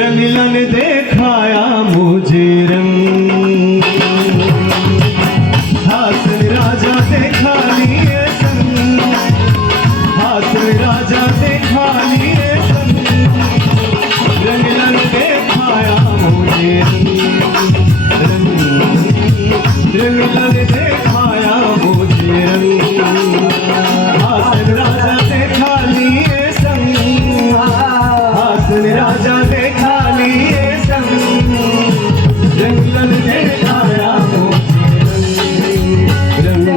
रंगलन दिखाया मुझे रंग, हासन राजा देखा लिए संग, हासन राजा देखा लिए संग, रंगलन दिखाया मुझे रंगलन दिखाया मुझे रंग, हासन राजा देखा लिए संग, हासन राजा देखा लिए संग, रंगलन दिखाया मुझे रंग,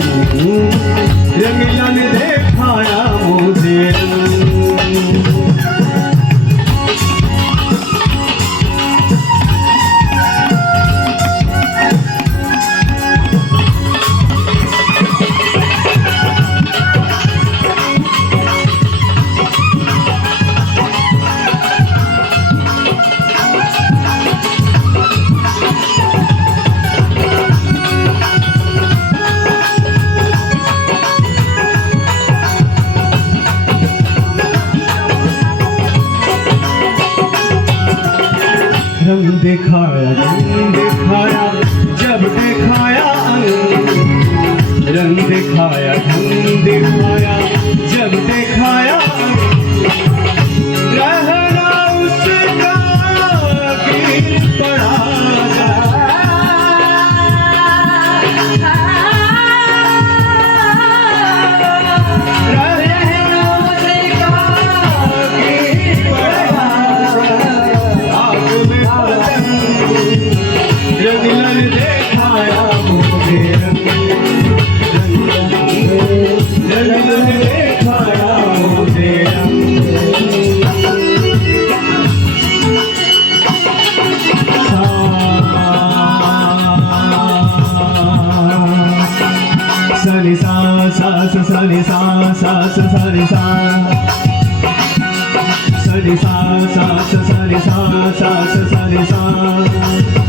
रंगलन दिखाया मुझे रंग। रंग दिखाया जब दिखाया रंग दिखाया जब दिखाया रहना उसका गिर पड़ा रंगलन दिखाया मुझे रंगलन दिखाया मुझे सनि सा सा सनि सा सा सनि सा सनि सा सा सनि सा सा सनि सा